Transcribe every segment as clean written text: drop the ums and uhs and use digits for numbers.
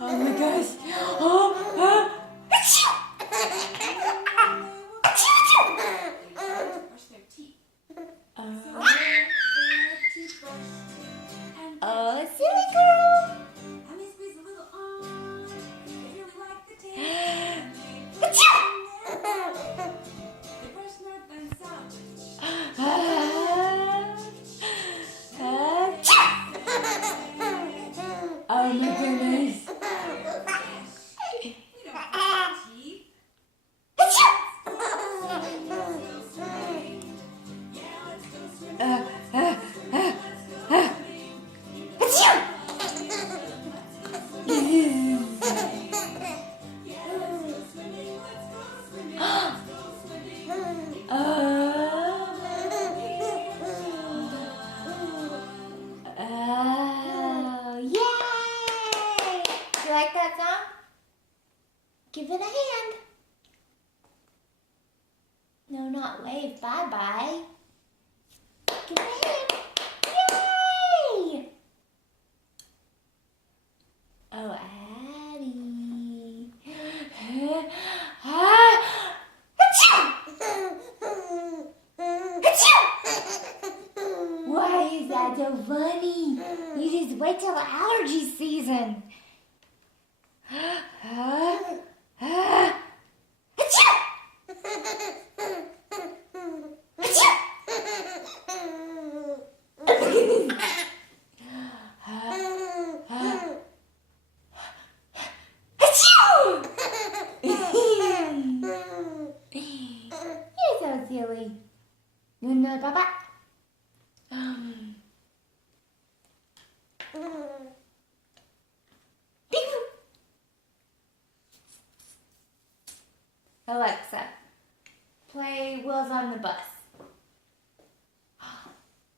Oh my gosh. Oh. Oh, silly girl. Oh my goodness. Oh, yay! You like that song? Give it a hand. No, not wave. Bye-bye. Give it a hand. Yay! Oh, Addie. Why is that so funny? You just wait till allergy season. You're so silly. You want another papa? Alexa, play Wheels on the Bus.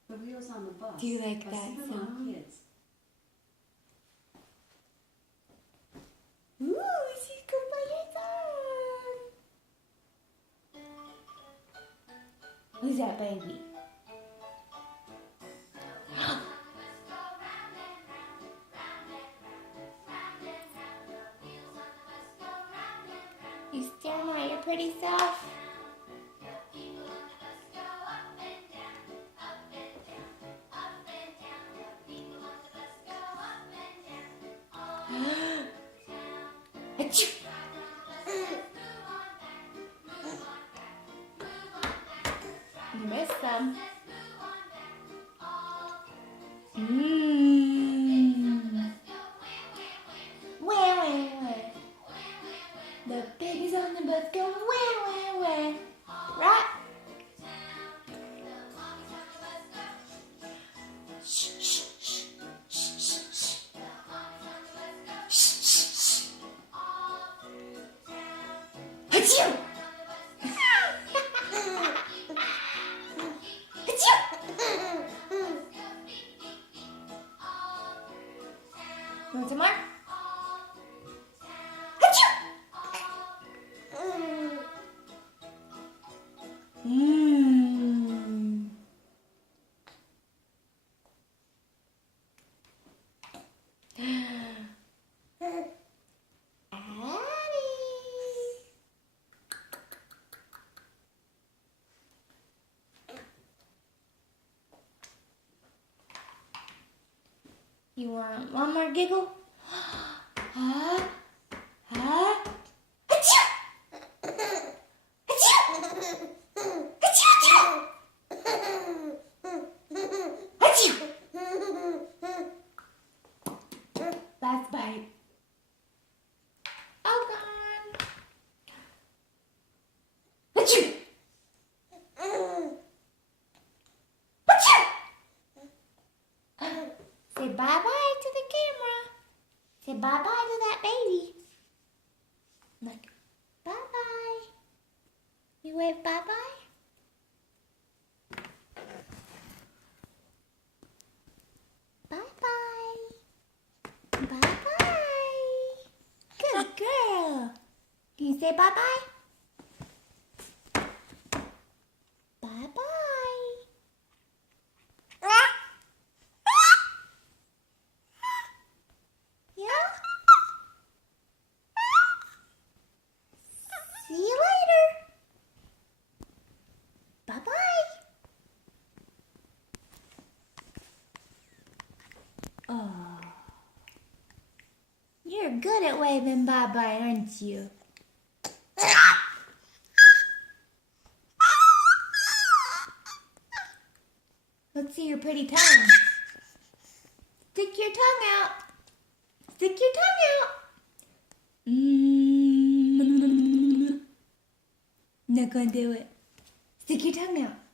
The Wheels on the Bus. Do you like by that Supermom song? Kids. Ooh, she's gonna play your song. Who's that baby? You staring at your pretty self? Achoo! You missed them. Wah, wah, wah. The babies on the bus go wah, wah, wah. Right? Shh, shh, shh, shh, shh, shh. Shh, shh, shh. Achoo! You want some more? Achoo! Mmm. Addie. You want one more giggle? Huh? Huh? Achoo! Achoo! Achoo! Achoo! Last bite. Oh, gone. Achoo! Achoo! Say bye-bye to the camera. Say bye-bye to that baby. Look. Bye-bye. You wave bye-bye? Bye-bye. Bye-bye. Good girl. Can you say bye-bye? Bye-bye. good at waving bye-bye, aren't you? Let's see your pretty tongue. Stick your tongue out. Stick your tongue out. Not gonna do it. Stick your tongue out.